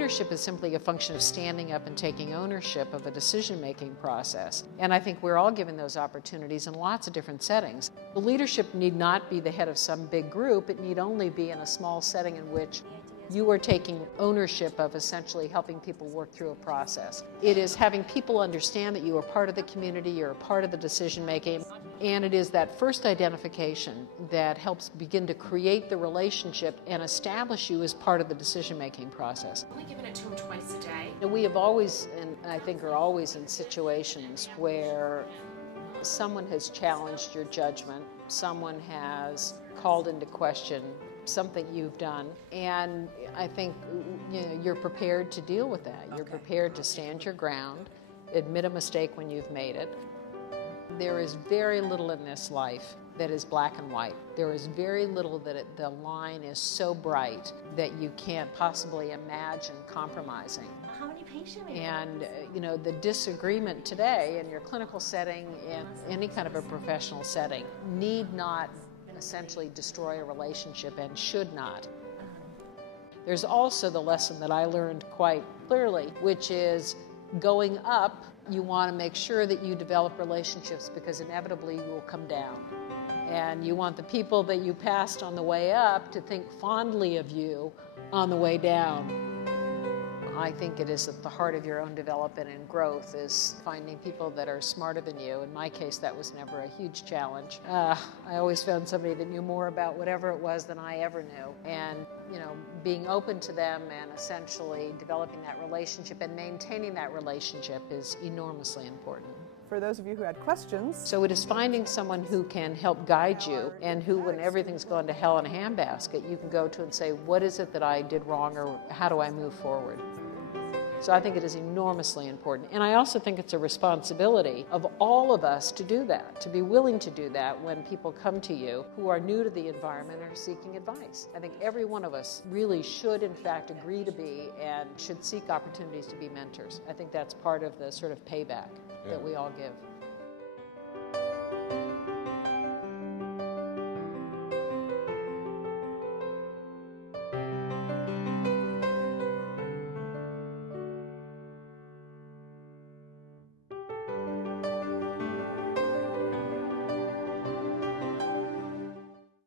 leadership is simply a function of standing up and taking ownership of a decision-making process. And I think we're all given those opportunities in lots of different settings. The leadership need not be the head of some big group. It need only be in a small setting in which you are taking ownership of essentially helping people work through a process. It is having people understand that you are part of the community, you're a part of the decision making, and it is that first identification that helps begin to create the relationship and establish you as part of the decision making process. Only giving it to them twice a day. And we have always, and I think are always in situations where someone has challenged your judgment, someone has called into question something you've done, and I think you're prepared to deal with that. You're prepared to stand your ground, admit a mistake when you've made it. There is very little in this life that is black and white. There is very little that the line is so bright that you can't possibly imagine compromising. How many patients? And the disagreement today in your clinical setting, in any kind of a professional setting, need not essentially destroy a relationship and should not. There's also the lesson that I learned quite clearly, which is going up, you want to make sure that you develop relationships because inevitably you will come down. And you want the people that you passed on the way up to think fondly of you on the way down. I think it is at the heart of your own development and growth is finding people that are smarter than you. In my case, that was never a huge challenge. I always found somebody that knew more about whatever it was than I ever knew. And, being open to them and essentially developing that relationship and maintaining that relationship is enormously important. For those of you who had questions. So it is finding someone who can help guide you and who, when everything's gone to hell in a handbasket, you can go to and say, what is it that I did wrong or how do I move forward? So I think it is enormously important. And I also think it's a responsibility of all of us to do that, to be willing to do that when people come to you who are new to the environment and are seeking advice. I think every one of us really should, in fact, agree to be and should seek opportunities to be mentors. I think that's part of the sort of payback that we all give.